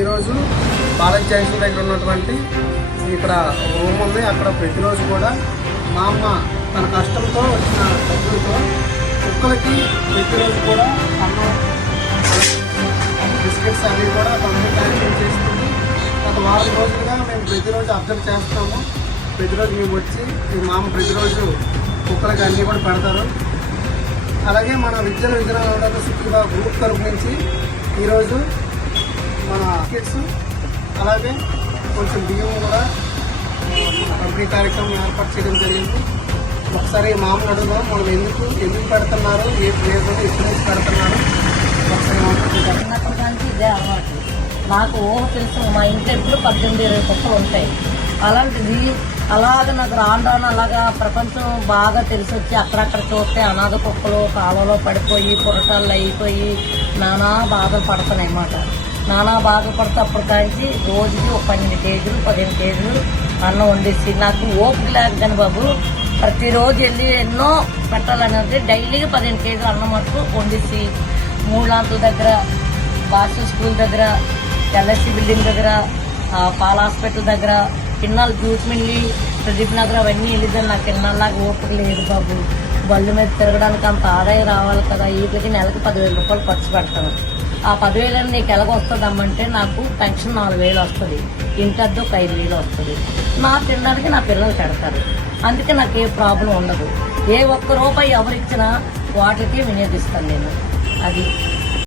ఈరోజు బాలాజీ జంక్షన్ దగ్గర ఉన్నటువంటి ఇక్కడ ఒక రూమ్ ఉంది. అక్కడ ప్రతిరోజు కూడా మా అమ్మ తన కష్టంతో వచ్చిన డబ్బులతో కుక్కలకి ప్రతిరోజు కూడా అన్నం, బిస్కెట్స్ అన్నీ కూడా పంపించడానికి చేస్తుంది. గత వారం రోజులుగా మేము ప్రతిరోజు అబ్జర్వ్ చేస్తాము. ప్రతిరోజు మేము వచ్చి ఈ మా అమ్మ ప్రతిరోజు కుక్కలకి అన్నీ కూడా పెడతారు. అలాగే మన విజయనగరం సుఖీభావ గ్రూప్ తరఫు నుంచి ఈరోజు మన బిస్కెట్స్ అలాగే కొంచెం బియ్యం కూడా పంపిణీ కార్యక్రమం ఏర్పాటు చేయడం జరిగింది. ఒకసారి మామూలు అడుగుదాం, మనం ఎందుకు పెడుతున్నారు, ఏ ప్లేస్ ఎప్పుడు పెడుతున్నారు ఒకసారి చిన్నప్పటి ఇదే అలవాటు. నాకు ఊహ తెలుసు, మా ఇంట్లో ఎప్పుడు 18-20 కుక్కలు ఉంటాయి. అలాంటిది నాకు రాను అలాగా ప్రపంచం బాగా తెలిసి వచ్చి అక్కడక్కడ చూస్తే అనాథ కుక్కలు కాలంలో పడిపోయి పురటాలు అయిపోయి నానా బాధలు పడుతున్నాయి అన్నమాట. నానా బాధపడితే అప్పుడు కాంచి రోజుకి ఒక 12 కేజీలు 15 కేజీలు అన్నం వండేసి నాకు ఓపిక లేక కానీ బాబు ప్రతిరోజు వెళ్ళి ఎన్నో పెట్టాలనేది డైలీగా 15 కేజీలు అన్నం మటుకు వండేసి 3 లాంతుల దగ్గర, భాష స్కూల్ దగ్గర, ఎల్ఐసి బిల్డింగ్ దగ్గర, పాల హాస్పిటల్ దగ్గర, కిన్నాళ్ళు జ్యూస్ మిల్లి, ప్రదీప్ నగర్ అవన్నీ వెళ్ళిద్దాం. నాకు కిన్నాళ్ళలాగా ఓపిక లేదు బాబు. బళ్ళు మీద తిరగడానికి అంత ఆదాయం రావాలి కదా. వీటికి నెలకి 10,000 రూపాయలు ఖర్చు పెడతాను. ఆ 10,000 నీకు ఎలాగ వస్తుందమ్మంటే నాకు పెన్షన్ 4,000 వస్తుంది, ఇంటద్దు ఒక 5,000 వస్తుంది. నా తినడానికి నా పిల్లలు పెడతారు. అందుకే నాకు ఏ ప్రాబ్లం ఉండదు. ఏ ఒక్క రూపాయి ఎవరిచ్చినా వాటికి వినియోగిస్తాను నేను. అది